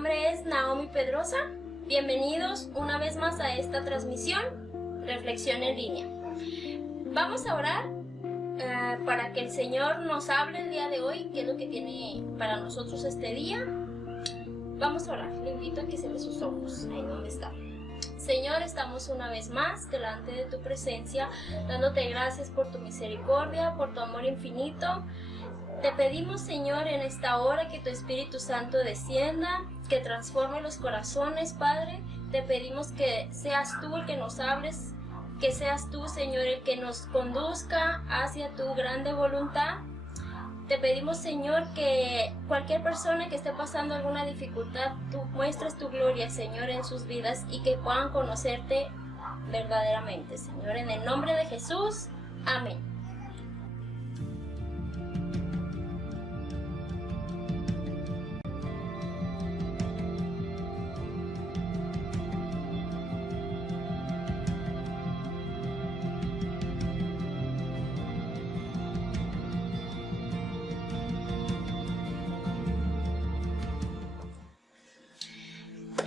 nombre es Naomi Pedrosa. Bienvenidos una vez más a esta transmisión, Reflexión en Línea. Vamos a orar para que el Señor nos hable el día de hoy, qué es lo que tiene para nosotros este día. Vamos a orar. Le invito a que cierre sus ojos, ahí donde está. Señor, estamos una vez más delante de tu presencia, dándote gracias por tu misericordia, por tu amor infinito. Te pedimos, Señor, en esta hora que tu Espíritu Santo descienda, que transforme los corazones, Padre. Te pedimos que seas tú el que nos hables, que seas tú, Señor, el que nos conduzca hacia tu grande voluntad. Te pedimos, Señor, que cualquier persona que esté pasando alguna dificultad, tú muestres tu gloria, Señor, en sus vidas y que puedan conocerte verdaderamente, Señor. En el nombre de Jesús, amén.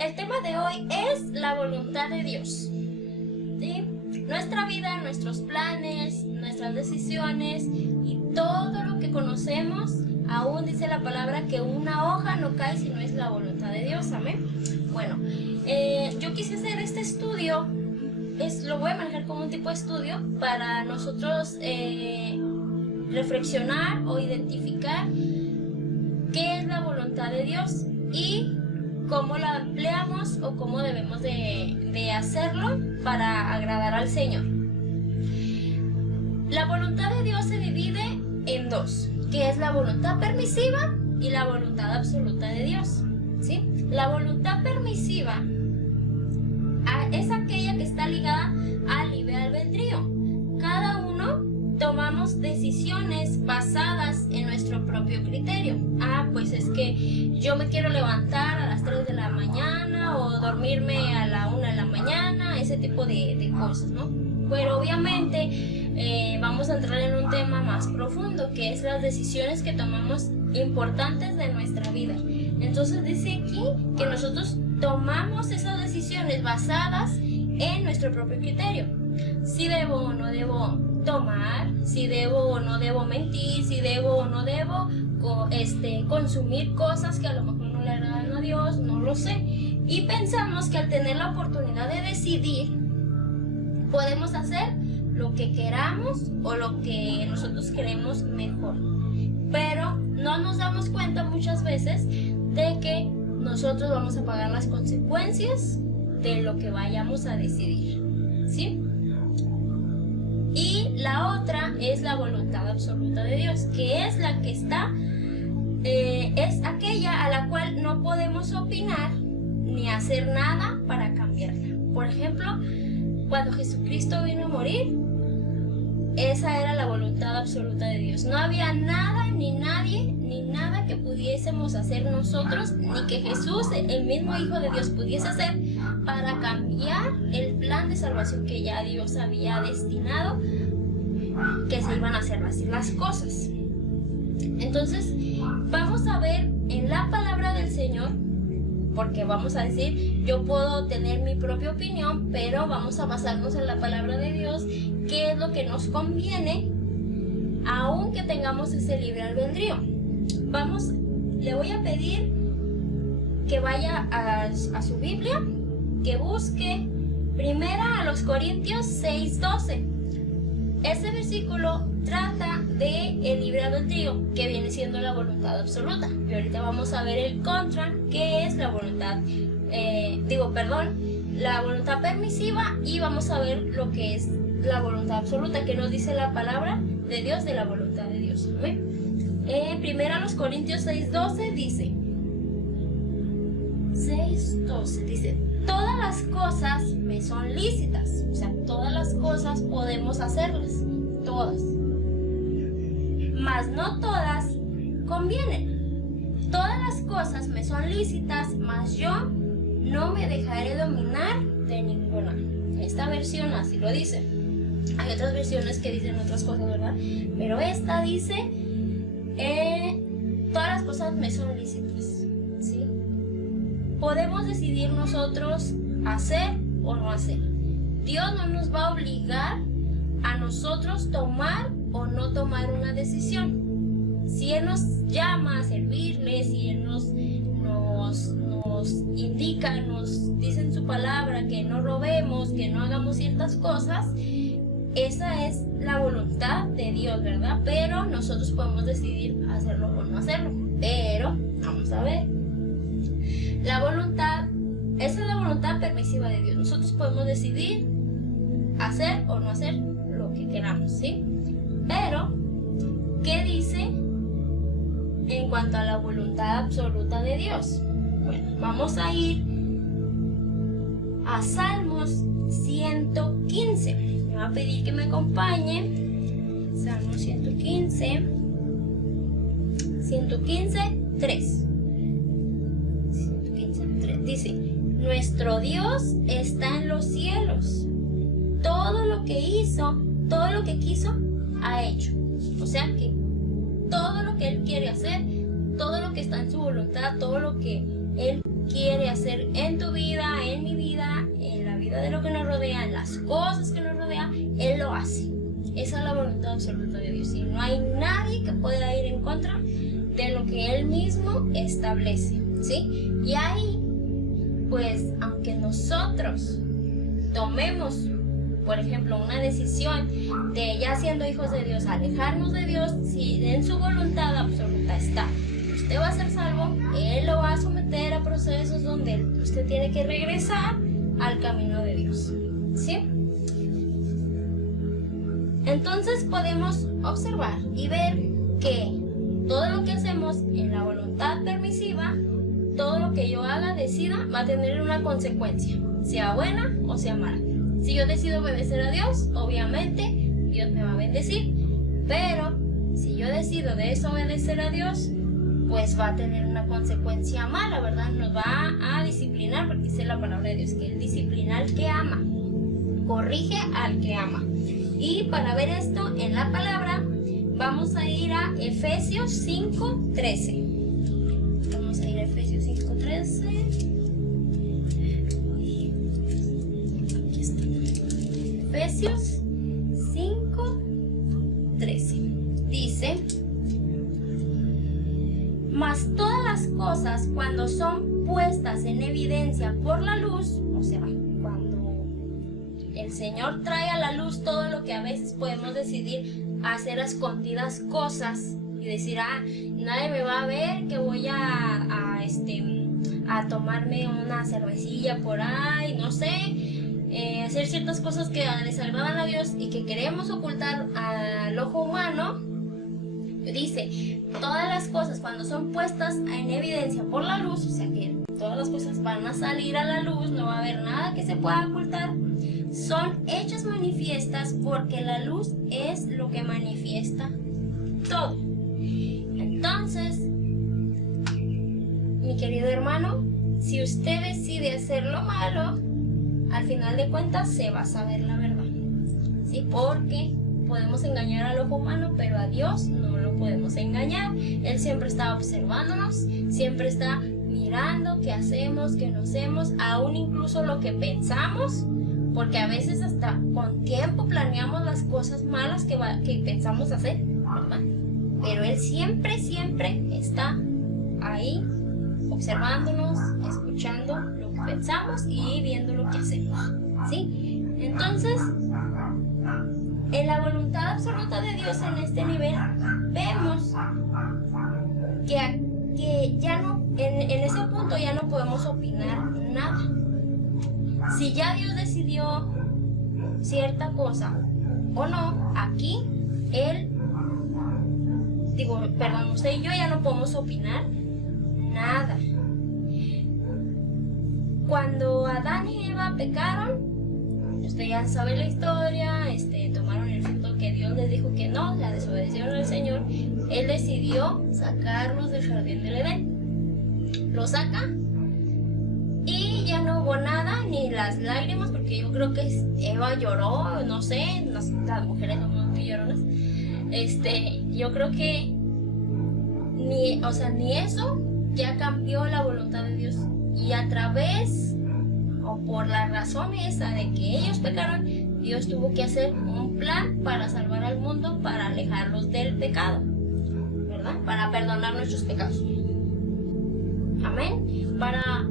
El tema de hoy es la voluntad de Dios. ¿Sí? Nuestra vida, nuestros planes, nuestras decisiones y todo lo que conocemos, aún dice la palabra que una hoja no cae si no es la voluntad de Dios. Amén. Bueno, yo quise hacer este estudio, lo voy a manejar como un tipo de estudio para nosotros reflexionar o identificar qué es la voluntad de Dios y cómo la empleamos o cómo debemos de hacerlo para agradar al Señor. La voluntad de Dios se divide en dos, que es la voluntad permisiva y la voluntad absoluta de Dios. ¿Sí? La voluntad permisiva es aquella que está ligada al libre albedrío. Cada uno tomamos decisiones basadas en nuestro propio criterio. Pues es que yo me quiero levantar a las 3 de la mañana o dormirme a la 1 de la mañana, ese tipo de cosas, ¿no? Pero obviamente vamos a entrar en un tema más profundo, que es las decisiones que tomamos importantes de nuestra vida. Entonces dice aquí que nosotros tomamos esas decisiones basadas en nuestro propio criterio. Si debo o no debo tomar, si debo o no debo mentir, si debo o no debo consumir cosas que a lo mejor no le agradan a Dios, no lo sé. Y pensamos que al tener la oportunidad de decidir, podemos hacer lo que queramos o lo que nosotros queremos mejor. Pero no nos damos cuenta muchas veces de que nosotros vamos a pagar las consecuencias de lo que vayamos a decidir, ¿sí? Y la otra es la voluntad absoluta de Dios, que es la que es aquella a la cual no podemos opinar ni hacer nada para cambiarla. Por ejemplo, cuando Jesucristo vino a morir, esa era la voluntad absoluta de Dios. No había nada, ni nadie, ni nada que pudiésemos hacer nosotros, ni que Jesús, el mismo Hijo de Dios, pudiese hacer para cambiar el plan de salvación que ya Dios había destinado, que se iban a hacer así las cosas. Entonces, vamos a ver en la palabra del Señor, porque vamos a decir, yo puedo tener mi propia opinión, pero vamos a basarnos en la palabra de Dios, qué es lo que nos conviene, aunque tengamos ese libre albedrío. Le voy a pedir que vaya a su Biblia, que busque primera a los Corintios 6:12. Ese versículo trata de el libre albedrío, que viene siendo la voluntad absoluta. Y ahorita vamos a ver el contra, que es la voluntad, la voluntad permisiva, y vamos a ver lo que es la voluntad absoluta, que nos dice la palabra de Dios de la voluntad de Dios. Primero a los Corintios 6:12 dice, 6:12 dice, todas las cosas me son lícitas, o sea, todas las cosas podemos hacerlas, todas, mas no todas convienen. Todas las cosas me son lícitas, mas yo no me dejaré dominar de ninguna. Esta versión así lo dice. Hay otras versiones que dicen otras cosas, ¿verdad? Pero esta dice, todas las cosas me son lícitas, ¿sí? podemos decidir nosotros hacer o no hacer. Dios no nos va a obligar a nosotros tomar o no tomar una decisión. Si Él nos llama a servirle, si Él nos indica, nos dice en su palabra que no robemos, que no hagamos ciertas cosas, esa es la voluntad de Dios, ¿verdad? Pero nosotros podemos decidir hacerlo o no hacerlo. Pero, vamos a ver, la voluntad, esa es la voluntad permisiva de Dios. Nosotros podemos decidir hacer o no hacer lo que queramos, ¿sí? Pero, ¿qué dice en cuanto a la voluntad absoluta de Dios? Bueno, vamos a ir a Salmos 115. Me va a pedir que me acompañe. Salmos 115, 3. 115:3 dice: nuestro Dios está en los cielos. Todo lo que hizo, todo lo que quiso, ha hecho. O sea que todo lo que Él quiere hacer, todo lo que está en su voluntad, todo lo que Él quiere hacer en tu vida, en mi vida, en la vida de lo que nos rodea, en las cosas que nos rodean, Él lo hace. Esa es la voluntad absoluta de Dios. Y no hay nadie que pueda ir en contra de lo que Él mismo establece, ¿sí? Y ahí, pues, aunque nosotros tomemos, por ejemplo, una decisión de, ya siendo hijos de Dios, alejarnos de Dios, si en su voluntad absoluta está, usted va a ser salvo, Él lo va a someter a procesos donde usted tiene que regresar al camino de Dios, ¿sí? Entonces podemos observar y ver que todo lo que hacemos en la voluntad permisiva, todo lo que yo haga, decida, va a tener una consecuencia, sea buena o sea mala. Si yo decido obedecer a Dios, obviamente Dios me va a bendecir, pero si yo decido desobedecer a Dios, pues va a tener una consecuencia mala, ¿verdad? Nos va a disciplinar, porque dice la palabra de Dios que Él disciplina al que ama, corrige al que ama. Y para ver esto en la palabra, vamos a ir a Efesios 5:13. Vamos a ir a Efesios 5:13. Aquí está. Efesios 5:13. Dice: mas todas las cosas, cuando son puestas en evidencia por la luz, o sea, cuando el Señor trae a la luz todo lo que a veces podemos decidir hacer a escondidas cosas y decir, nadie me va a ver que voy a tomarme una cervecilla por ahí, no sé, hacer ciertas cosas que desagradan a Dios y que queremos ocultar al ojo humano. Dice, todas las cosas cuando son puestas en evidencia por la luz, o sea que todas las cosas van a salir a la luz, no va a haber nada que se pueda ocultar, son hechas manifiestas porque la luz es lo que manifiesta todo. Entonces, mi querido hermano, si usted decide hacer lo malo, al final de cuentas se va a saber la verdad, ¿sí? Porque podemos engañar al ojo humano, pero a Dios no lo podemos engañar. Él siempre está observándonos, siempre está mirando qué hacemos, qué no hacemos, aún incluso lo que pensamos, porque a veces hasta con tiempo planeamos las cosas malas que pensamos hacer, ¿verdad? Pero Él siempre está ahí observándonos, escuchando lo que pensamos y viendo lo que hacemos, ¿sí? Entonces, en la voluntad absoluta de Dios en este nivel, vemos que ya no, en ese punto ya no podemos opinar nada. Si ya Dios decidió cierta cosa o no, aquí usted y yo ya no podemos opinar nada. Cuando Adán y Eva pecaron, usted ya sabe la historia, tomaron el fruto que Dios les dijo que no, la desobedecieron al Señor. Él decidió sacarlos del jardín del Edén. Lo saca y ya no hubo nada, ni las lágrimas, porque yo creo que Eva lloró, no sé, las mujeres no son muy lloronas. Yo creo que ni eso ya cambió la voluntad de Dios Y a través, o por la razón esa de que ellos pecaron, Dios tuvo que hacer un plan para salvar al mundo, para alejarlos del pecado, ¿verdad? Para perdonar nuestros pecados. Amén. Para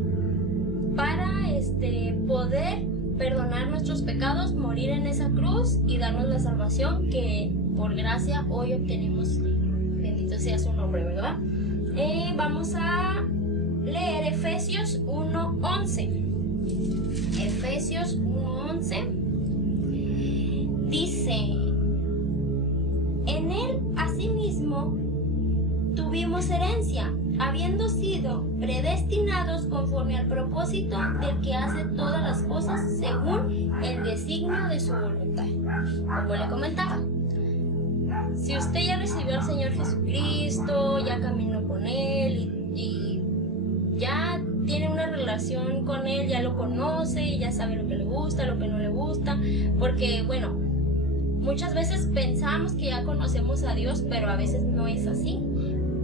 poder perdonar nuestros pecados, morir en esa cruz y darnos la salvación que por gracia hoy obtenemos. Bendito sea su nombre, ¿verdad? Vamos a leer Efesios 1:11. Efesios 1:11 dice: en él asimismo tuvimos herencia, habiendo sido predestinados conforme al propósito del que hace todas las cosas según el designio de su voluntad. Como le comentaba, si usted ya recibió al Señor Jesucristo, ya caminó con Él y ya tiene una relación con Él, ya lo conoce, ya sabe lo que le gusta, lo que no le gusta, porque bueno, muchas veces pensamos que ya conocemos a Dios, pero a veces no es así.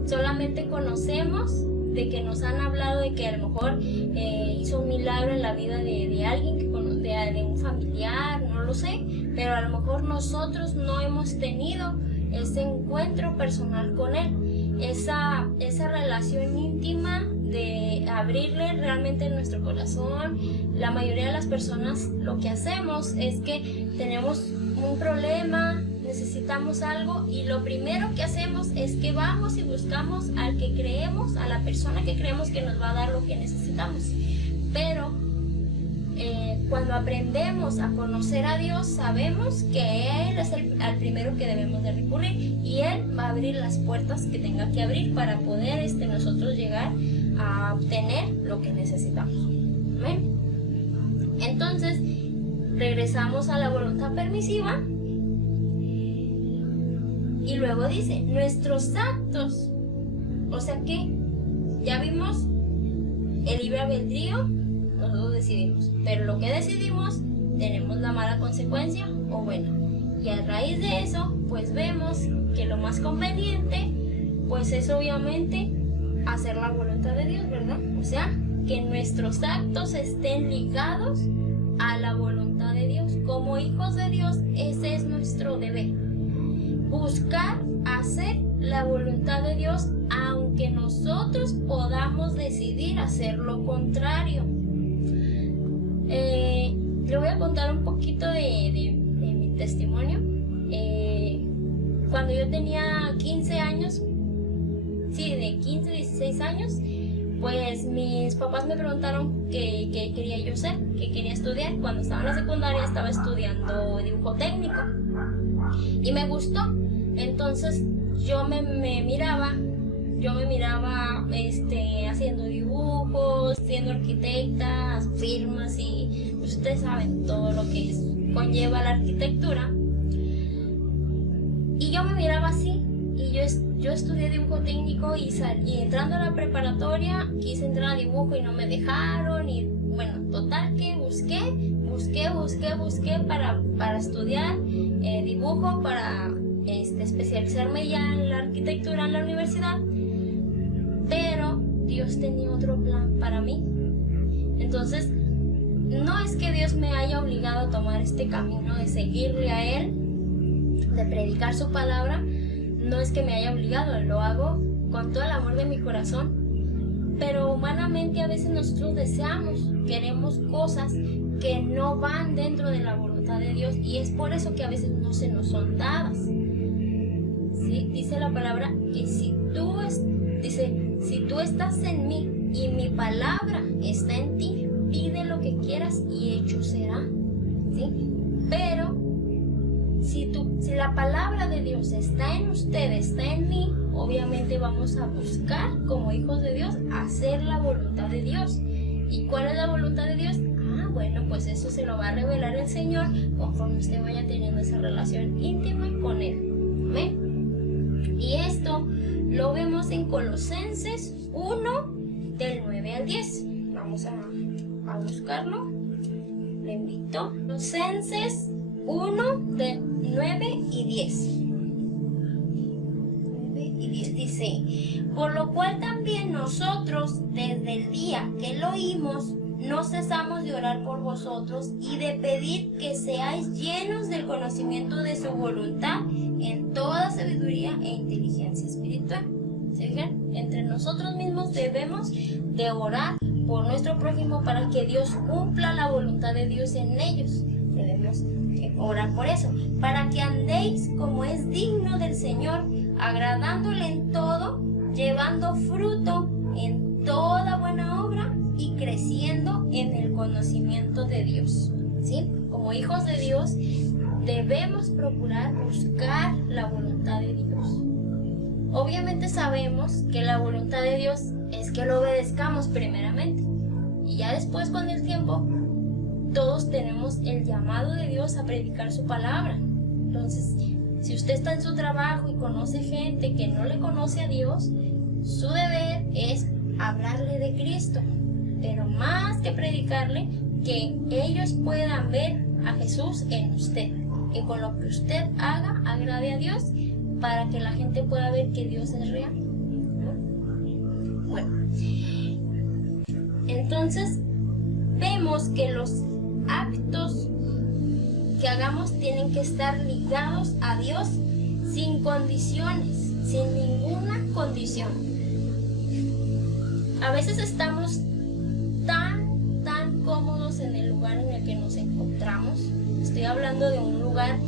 Solamente conocemos de que nos han hablado de que a lo mejor hizo un milagro en la vida de alguien, de un familiar, no lo sé, pero a lo mejor nosotros no hemos tenido ese encuentro personal con Él, esa relación íntima de abrirle realmente nuestro corazón. La mayoría de las personas lo que hacemos es que tenemos un problema, necesitamos algo y lo primero que hacemos es que vamos y buscamos al que creemos, a la persona que creemos que nos va a dar lo que necesitamos. Pero cuando aprendemos a conocer a Dios, sabemos que Él es al primero que debemos de recurrir y Él va a abrir las puertas que tenga que abrir para poder nosotros llegar a obtener lo que necesitamos. ¿Amén? Entonces, regresamos a la voluntad permisiva y luego dice, nuestros actos, o sea que ya vimos el libre albedrío, nosotros decidimos, pero lo que decidimos tenemos la mala consecuencia o buena, y a raíz de eso pues vemos que lo más conveniente pues es obviamente hacer la voluntad de Dios, ¿verdad? O sea, que nuestros actos estén ligados a la voluntad de Dios. Como hijos de Dios, ese es nuestro deber. Buscar hacer la voluntad de Dios, aunque nosotros podamos decidir hacer lo contrario. Le voy a contar un poquito de mi testimonio. Cuando yo tenía 15 años, sí, de 15, 16 años, pues mis papás me preguntaron qué quería yo ser, qué quería estudiar. Cuando estaba en la secundaria estaba estudiando dibujo técnico y me gustó. Entonces yo me miraba haciendo dibujos, siendo arquitecta, firmas y pues ustedes saben todo lo que conlleva la arquitectura. Y yo me miraba así y yo estudié dibujo técnico y entrando a la preparatoria quise entrar a dibujo y no me dejaron y bueno, total que busqué para estudiar dibujo, para especializarme ya en la arquitectura en la universidad, pero Dios tenía otro plan para mí. Entonces, no es que Dios me haya obligado a tomar este camino de seguirle a Él, de predicar su palabra, no es que me haya obligado, lo hago con todo el amor de mi corazón, pero humanamente a veces nosotros queremos cosas que no van dentro de la voluntad de Dios y es por eso que a veces no se nos son dadas. ¿Sí? Dice la palabra que si tú estás en mí y mi palabra está en ti, pide lo que quieras y hecho será. ¿Sí? Pero si la palabra de Dios está en usted, está en mí, obviamente vamos a buscar como hijos de Dios hacer la voluntad de Dios. ¿Y cuál es la voluntad de Dios? Bueno, pues eso se lo va a revelar el Señor conforme usted vaya teniendo esa relación íntima con Él. ¿Amén? Y esto lo vemos en Colosenses 1 del 9 al 10. Vamos a buscarlo. Le invito. Colosenses 1 del 9 y 10. 9 y 10 dice: por lo cual también nosotros, desde el día que lo oímos, no cesamos de orar por vosotros y de pedir que seáis llenos del conocimiento de su voluntad en toda sabiduría e inteligencia espiritual. ¿Se fijan? Entre nosotros mismos debemos de orar por nuestro prójimo para que Dios cumpla la voluntad de Dios en ellos. Debemos orar por eso, para que andéis como es digno del Señor, agradándole en todo, llevando fruto en toda buena obra y creciendo en el conocimiento de Dios. ¿Sí? Como hijos de Dios debemos procurar buscar la voluntad de Dios. Obviamente sabemos que la voluntad de Dios es que lo obedezcamos primeramente, y ya después, con el tiempo, todos tenemos el llamado de Dios a predicar su palabra. Entonces, si usted está en su trabajo y conoce gente que no le conoce a Dios, su deber es hablarle de Cristo, pero más que predicarle, que ellos puedan ver a Jesús en usted, que con lo que usted haga agrade a Dios, para que la gente pueda ver que Dios es real. Bueno, entonces vemos que los actos que hagamos tienen que estar ligados a Dios sin condiciones, sin ninguna condición. A veces estamos tan cómodos en el lugar en el que nos encontramos. Estoy hablando de un lugar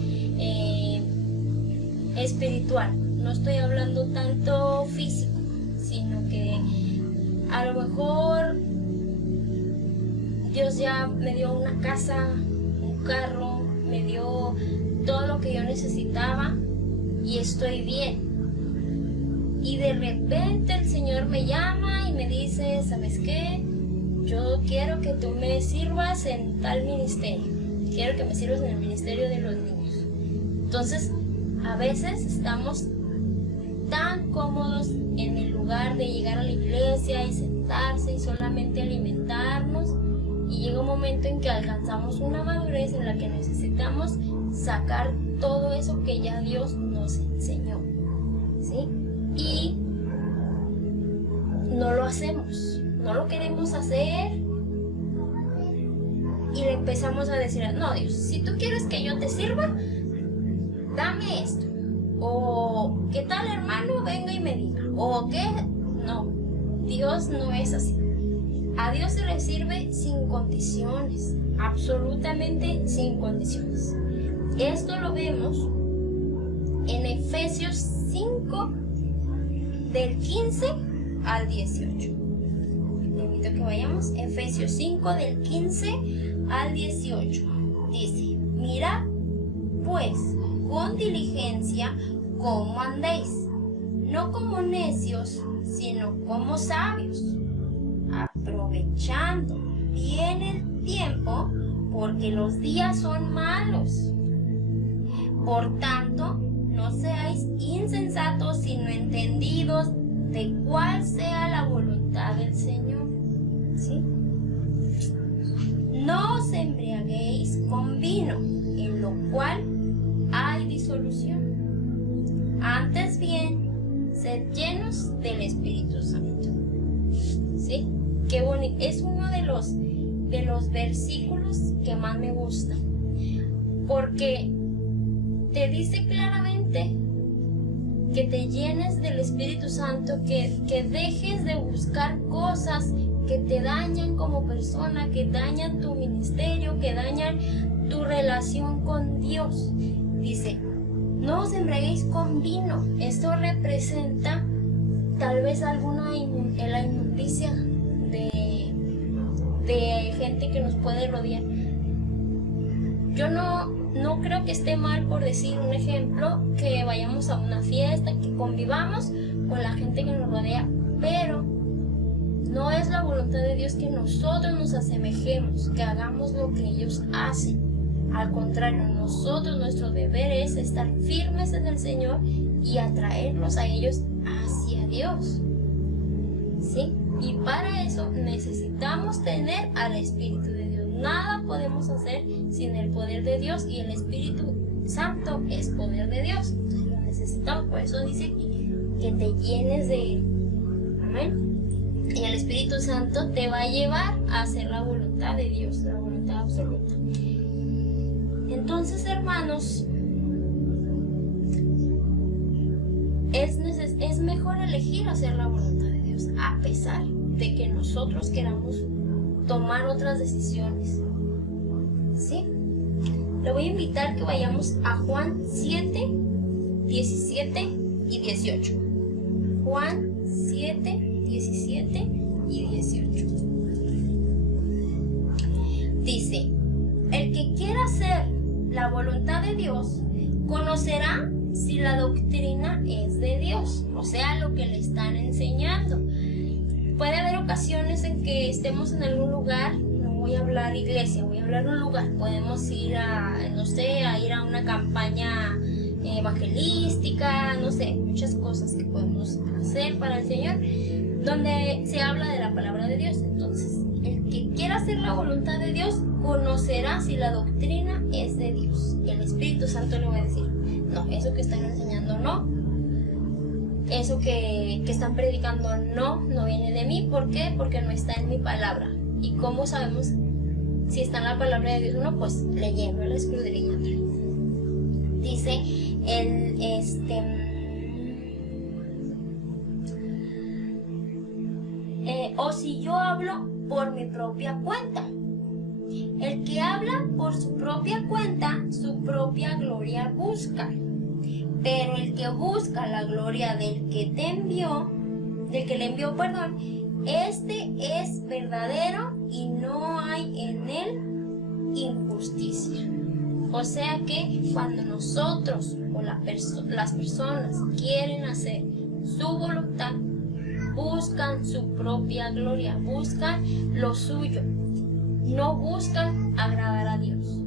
espiritual, no estoy hablando tanto físico, sino que a lo mejor Dios ya me dio una casa, un carro, me dio todo lo que yo necesitaba y estoy bien. Y de repente el Señor me llama y me dice: ¿sabes qué? Yo quiero que tú me sirvas en tal ministerio. Quiero que me sirvas en el ministerio de los niños. Entonces, a veces estamos tan cómodos en el lugar de llegar a la iglesia y sentarse y solamente alimentarnos, y llega un momento en que alcanzamos una madurez en la que necesitamos sacar todo eso que ya Dios nos enseñó, ¿sí? Y no lo hacemos, no lo queremos hacer, y le empezamos a decir: no, Dios, si tú quieres que yo te sirva, dame esto. O ¿qué tal, hermano? Venga y me diga. O ¿qué? No, Dios no es así. A Dios se le sirve sin condiciones, absolutamente sin condiciones. Esto lo vemos en Efesios 5, del 15 al 18. Te invito a que vayamos. Efesios 5, del 15 al 18. Dice: mirad pues con diligencia cómo andéis, no como necios, sino como sabios, aprovechando bien el tiempo, porque los días son malos. Por tanto, no seáis insensatos, sino entendidos de cuál sea la voluntad del Señor. ¿Sí? No os embriaguéis con vino, en lo cual hay disolución. Antes bien, sed llenos del Espíritu Santo. ¿Sí? Qué bonito. Es uno de los versículos que más me gusta, porque te dice claramente que te llenes del Espíritu Santo, que dejes de buscar cosas que te dañan como persona, que dañan tu ministerio, que dañan tu relación con Dios. Dice: no os embriaguéis con vino. Esto representa tal vez la inmundicia de gente que nos puede rodear. Yo no creo que esté mal, por decir un ejemplo, que vayamos a una fiesta, que convivamos con la gente que nos rodea, pero no es la voluntad de Dios que nosotros nos asemejemos, que hagamos lo que ellos hacen. Al contrario, nosotros, nuestro deber es estar firmes en el Señor y atraerlos a ellos hacia Dios. ¿Sí? Y para eso necesitamos tener al Espíritu de Dios. Nada podemos hacer sin el poder de Dios, y el Espíritu Santo es poder de Dios. Entonces lo necesitamos. Por eso dice aquí que te llenes de Él. Amén. Y el Espíritu Santo te va a llevar a hacer la voluntad de Dios, la voluntad absoluta. Entonces, hermanos, es mejor elegir hacer la voluntad de Dios, a pesar de que nosotros queramos tomar otras decisiones. ¿Sí? Le voy a invitar que vayamos a Juan 7, 17 y 18. Juan 7, 17 y 18. Dice: el que quiera hacer la voluntad de Dios conocerá si la doctrina es de Dios, o sea, lo que le están enseñando. Puede haber ocasiones en que estemos en algún lugar, no voy a hablar iglesia, voy a hablar un lugar, podemos ir a, no sé, a ir a una campaña evangelística, no sé, muchas cosas que podemos hacer para el Señor, donde se habla de la palabra de Dios. Entonces, el que quiera hacer la voluntad de Dios conocerá si la doctrina es de Dios. El Espíritu Santo le va a decir: no, eso que están enseñando no, eso que están predicando no viene de mí. ¿Por qué? Porque no está en mi palabra. ¿Y cómo sabemos si está en la palabra de Dios o no? Pues leyéndola, escudriñándola. Dice o si yo hablo por mi propia cuenta. El que habla por su propia cuenta, su propia gloria busca. Pero el que busca la gloria del que le envió, este es verdadero y no hay en él injusticia. O sea que cuando nosotros o las personas quieren hacer su voluntad, buscan su propia gloria, buscan lo suyo, no buscan agradar a Dios.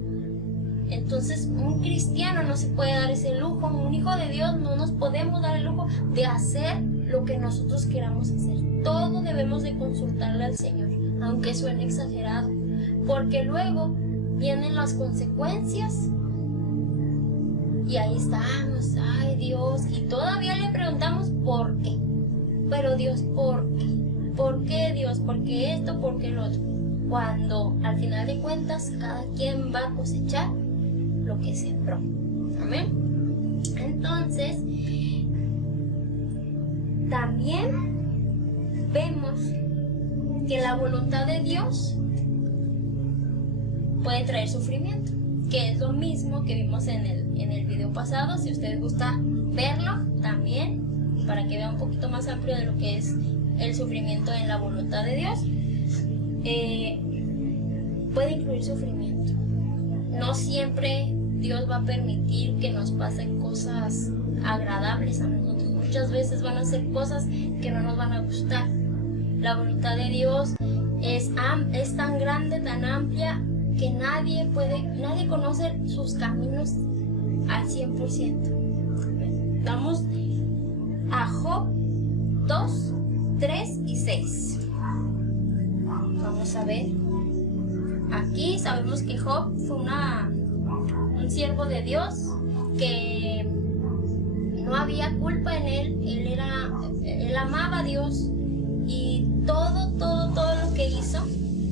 Entonces, un cristiano no se puede dar ese lujo, un hijo de Dios no nos podemos dar el lujo de hacer lo que nosotros queramos hacer. Todo debemos de consultarle al Señor, aunque suene exagerado, porque luego vienen las consecuencias y ahí estamos, ay Dios, y todavía le preguntamos por qué. Pero Dios, ¿por qué? ¿Por qué Dios? ¿Por qué esto? ¿Por qué lo otro? Cuando al final de cuentas cada quien va a cosechar lo que sembró. Amén. Entonces, también vemos que la voluntad de Dios puede traer sufrimiento, que es lo mismo que vimos en el video pasado. Si ustedes gusta verlo también, para que vea un poquito más amplio de lo que es el sufrimiento en la voluntad de Dios, puede incluir sufrimiento. No siempre Dios va a permitir que nos pasen cosas agradables a nosotros. Muchas veces van a ser cosas que no nos van a gustar. La voluntad de Dios es tan grande, tan amplia, que nadie conoce sus caminos al 100%. Vamos a Job 2, 3 y 6. Vamos a ver. Aquí sabemos que Job fue un siervo de Dios, que no había culpa en él. Él amaba a Dios, y todo lo que hizo,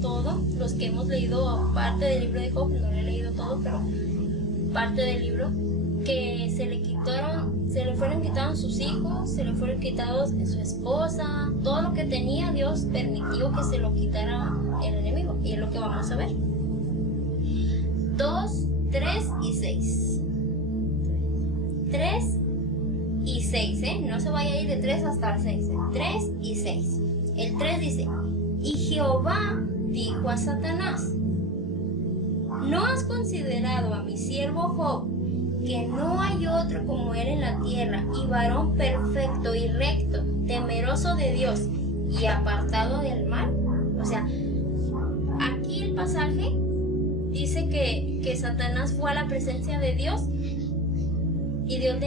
todos los que hemos leído parte del libro de Job, no lo he leído todo, pero parte del libro, que se le fueron quitados sus hijos, se le fueron quitados su esposa, todo lo que tenía. Dios permitió que se lo quitara el enemigo, y es lo que vamos a ver. 2, 3 y 6. 3 y 6, no se vaya a ir de 3 hasta el 6, 3 y 6. El 3 dice: y Jehová dijo a Satanás: ¿no has considerado a mi siervo Job, que no hay otro como él en la tierra, y varón perfecto y recto, temeroso de Dios y apartado del mal? O sea, aquí el pasaje dice que Satanás fue a la presencia de Dios, y Dios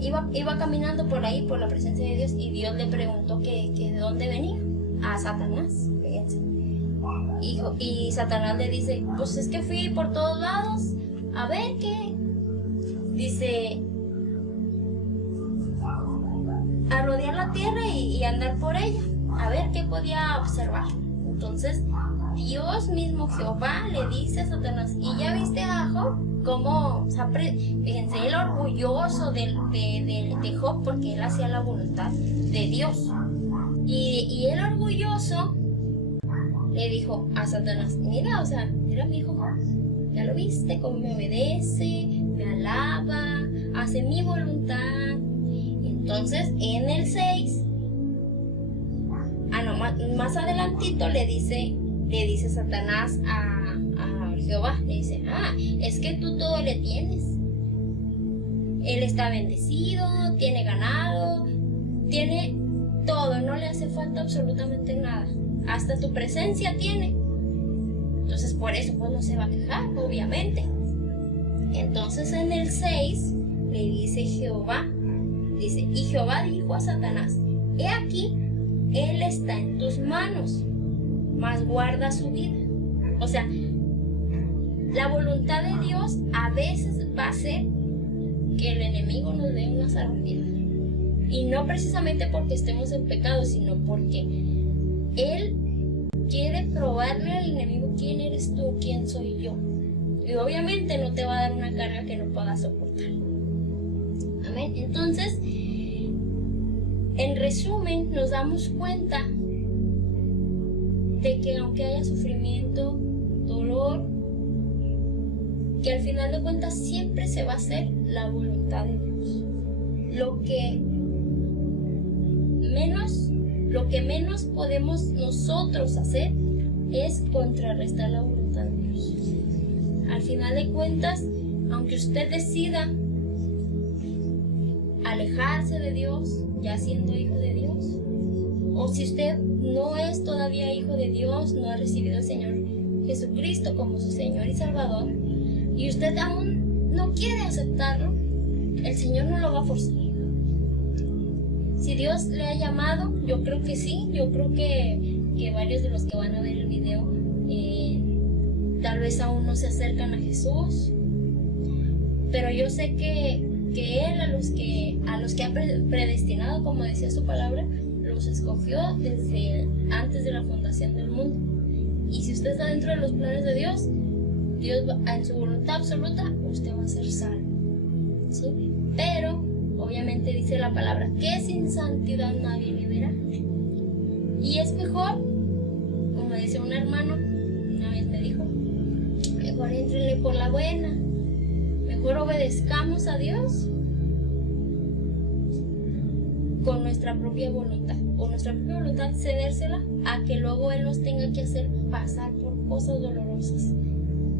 iba caminando por ahí, por la presencia de Dios, y Dios le preguntó que de dónde venía a Satanás. Fíjense. Y Satanás le dice: pues es que fui por todos lados a ver qué. Dice: a rodear la tierra y andar por ella, a ver qué podía observar. Entonces Dios mismo, Jehová, le dice a Satanás, ¿y ya viste a Job? Como, fíjense, él orgulloso de Job, porque él hacía la voluntad de Dios. Y él orgulloso le dijo a Satanás, mira, mira mi hijo Job, ya lo viste, cómo me obedece, me alaba, hace mi voluntad. Entonces en el 6, más adelantito le dice Satanás a Jehová, le dice, es que tú todo le tienes. Él está bendecido, tiene ganado, tiene todo, no le hace falta absolutamente nada. Hasta tu presencia tiene. Entonces por eso pues no se va a quejar, obviamente. Entonces en el 6 le dice Jehová, y Jehová dijo a Satanás, he aquí, él está en tus manos, mas guarda su vida. O sea, la voluntad de Dios a veces va a ser que el enemigo nos dé una sacudida. Y no precisamente porque estemos en pecado, sino porque Él quiere probarle al enemigo quién eres tú, quién soy yo. Y obviamente no te va a dar una carga que no puedas soportar. Amén. Entonces, en resumen, nos damos cuenta de que aunque haya sufrimiento, dolor, que al final de cuentas siempre se va a hacer la voluntad de Dios. Lo que menos podemos nosotros hacer es contrarrestar la voluntad de Dios. Al final de cuentas, aunque usted decida alejarse de Dios, ya siendo hijo de Dios, o si usted no es todavía hijo de Dios, no ha recibido al Señor Jesucristo como su Señor y Salvador, y usted aún no quiere aceptarlo, el Señor no lo va a forzar. Si Dios le ha llamado, yo creo que sí, yo creo que varios de los que van a ver el video tal vez aún no se acercan a Jesús, pero yo sé que Él a los que ha predestinado, como decía su palabra, los escogió desde antes de la fundación del mundo. Y si usted está dentro de los planes de Dios, en su voluntad absoluta, usted va a ser salvo, ¿sí? Pero obviamente dice la palabra que sin santidad nadie le verá. Y es mejor, como decía un hermano, una vez me dijo, mejor éntrenle por la buena, mejor obedezcamos a Dios con nuestra propia voluntad, cedérsela a que luego Él nos tenga que hacer pasar por cosas dolorosas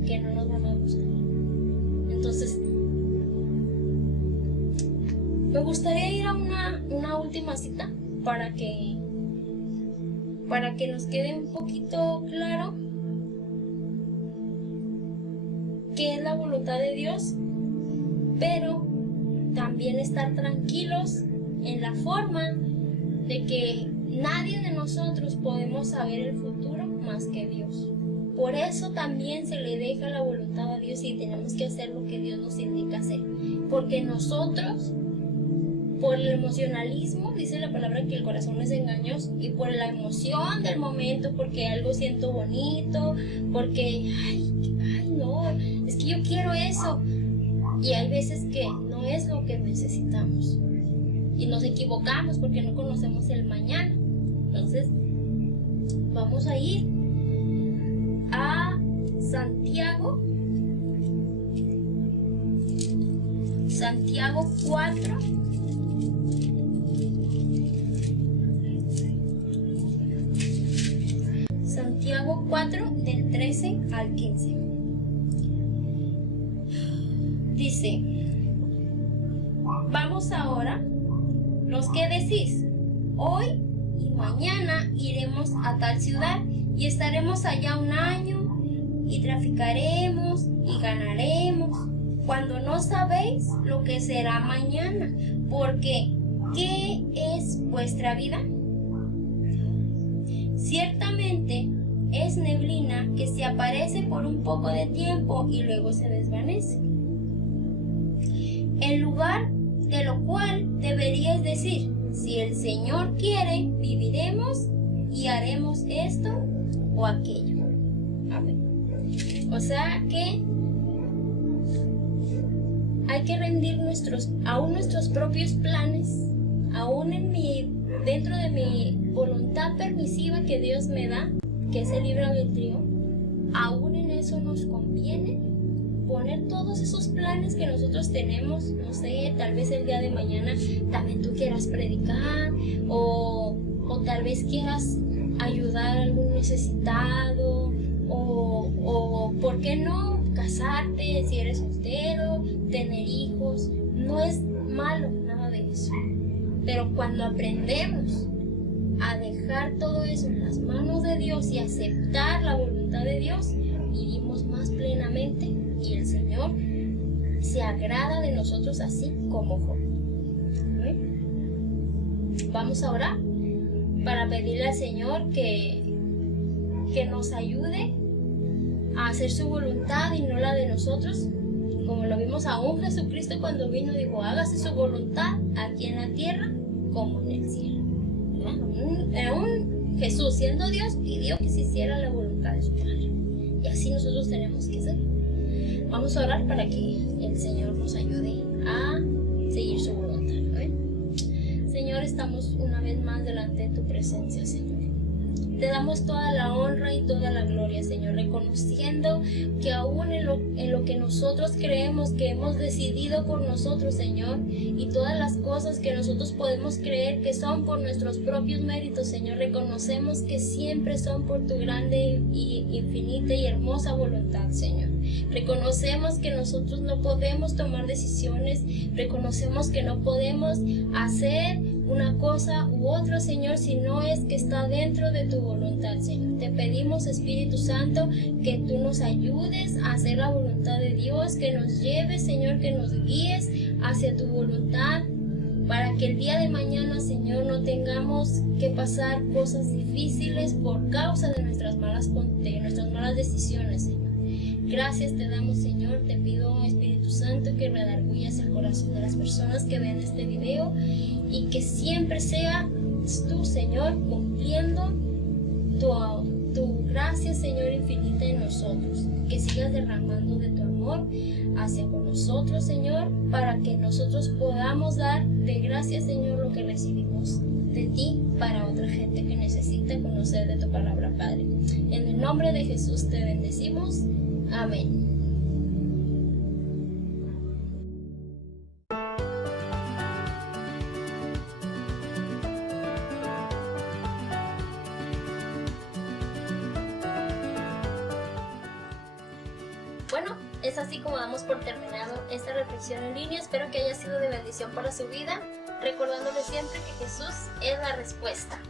que no nos van a gustar. Entonces, me gustaría ir a una última cita para que nos quede un poquito claro qué es la voluntad de Dios, pero también estar tranquilos en la forma de que nadie de nosotros podemos saber el futuro más que Dios. Por eso también se le deja la voluntad a Dios y tenemos que hacer lo que Dios nos indica hacer, porque nosotros, por el emocionalismo, dice la palabra que el corazón es engañoso, y por la emoción del momento, porque algo siento bonito, porque ay no, es que yo quiero eso, y hay veces que no es lo que necesitamos y nos equivocamos porque no conocemos el mañana. Entonces vamos a ir a Santiago 4 Santiago 4 del 13 al 15. Dice: vamos ahora, los que decís, hoy y mañana iremos a tal ciudad y estaremos allá un año y traficaremos y ganaremos, cuando no sabéis lo que será mañana, porque ¿qué es vuestra vida? Ciertamente es neblina que se aparece por un poco de tiempo y luego se desvanece. En lugar de lo cual deberíais decir, Si el Señor quiere, viviremos y haremos esto o aquello. Amén. O sea que hay que rendir aún nuestros propios planes, aún dentro de mi voluntad permisiva que Dios me da, que es el libre albedrío. Aún en eso nos conviene poner todos esos planes que nosotros tenemos. No sé, tal vez el día de mañana también tú quieras predicar, o tal vez quieras ayudar a algún necesitado, o ¿por qué no casarte si eres soltero, tener hijos? No es malo nada de eso, pero cuando aprendemos a dejar todo eso en las manos de Dios y aceptar la voluntad de Dios, vivimos más plenamente y el Señor se agrada de nosotros así como Job. Vamos a orar para pedirle al Señor que nos ayude a hacer su voluntad y no la de nosotros, como lo vimos aún Jesucristo cuando vino, dijo: hágase su voluntad aquí en la tierra como en el cielo. Aún Jesús, siendo Dios, pidió que se hiciera la voluntad de su Padre, y así nosotros tenemos que ser. Vamos a orar para que el Señor nos ayude a seguir su voluntad. Señor, estamos una vez más delante de tu presencia, Señor. Te damos toda la honra y toda la gloria, Señor, reconociendo que aún en lo que nosotros creemos que hemos decidido por nosotros, Señor, y todas las cosas que nosotros podemos creer que son por nuestros propios méritos, Señor, reconocemos que siempre son por tu grande y infinita y hermosa voluntad, Señor. Reconocemos que nosotros no podemos tomar decisiones, reconocemos que no podemos hacer una cosa u otra, Señor, si no es que está dentro de tu voluntad, Señor. Te pedimos, Espíritu Santo, que tú nos ayudes a hacer la voluntad de Dios, que nos lleves, Señor, que nos guíes hacia tu voluntad, para que el día de mañana, Señor, no tengamos que pasar cosas difíciles por causa de nuestras malas decisiones, Señor. Gracias te damos, Señor. Te pido, Espíritu Santo, que redargullas el corazón de las personas que vean este video, y que siempre seas tú, Señor, cumpliendo tu gracia, Señor, infinita en nosotros. Que sigas derramando de tu amor hacia con nosotros, Señor, para que nosotros podamos dar de gracia, Señor, lo que recibimos de ti para otra gente que necesita conocer de tu palabra, Padre. En el nombre de Jesús te bendecimos. Amén. Bueno, es así como damos por terminado esta reflexión en línea. Espero que haya sido de bendición para su vida, recordándole siempre que Jesús es la respuesta.